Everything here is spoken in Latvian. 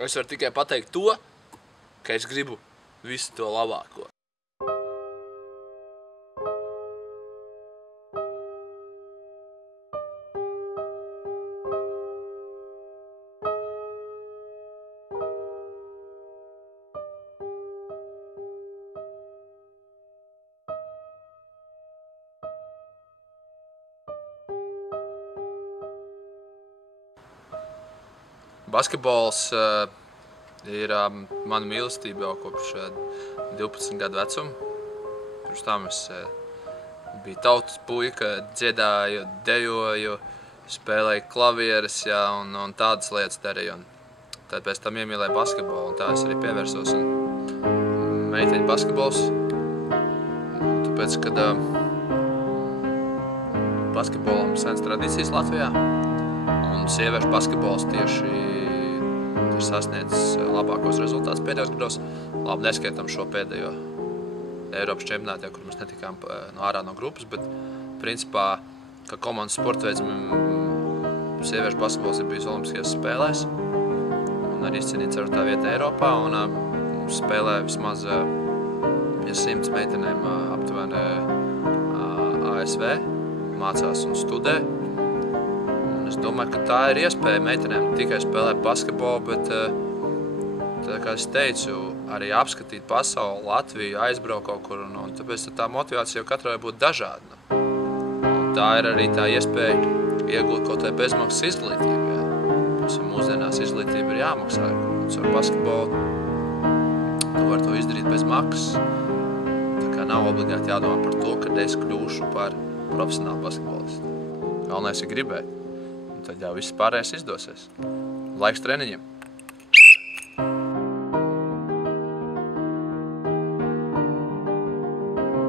Es varu tikai pateikt to, ka es gribu visu to labāko. Basketbols ir mana mīlestība jau kopš 12 gadu vecuma. Pirms tam es biju tautas puika, dziedāju, dejoju, spēlēju klavieres, jā, un tādas lietas darīju. Tad pēc tam iemīlēju basketbolu, un tā es arī pievērsos. Meiteņu basketbols, tāpēc, kad basketbolam sens tradīcijas Latvijā, un sieviešu basketbols tieši ir sasniedzis labākos rezultātus pēdējos gados. Labi, neskaitam šo pēdējo Eiropas čempionātā, kur mēs netikām ārā no grupas, bet principā, ka komandas sporta veids sieviešu basketbols ir bijis Olimpiskajās spēlēs un arī izcīnīja 4. vieta Eiropā un spēlē vismaz pie 100 meitenēm aptuveni ASV, mācās un studē. Es domāju, ka tā ir iespēja meitenēm tikai spēlēt basketbolu, bet, kā es teicu, arī apskatīt pasauli, Latviju, aizbraukt kaut kur, un tāpēc tā motivācija jau katrai būtu dažāda. Un tā ir arī tā iespēja iegūt kaut vai bezmaksas izglītību. Mūsdienās izglītība ir jāmaksā, ar basketbolu tu vari to izdarīt bez maksas. Tā kā nav obligāti jādomā par to, kad es kļūšu par profesionālu basketbolistu. Galvenais ir gribēt. Tad jau viss pārējais izdosies. Laiks treniņiem!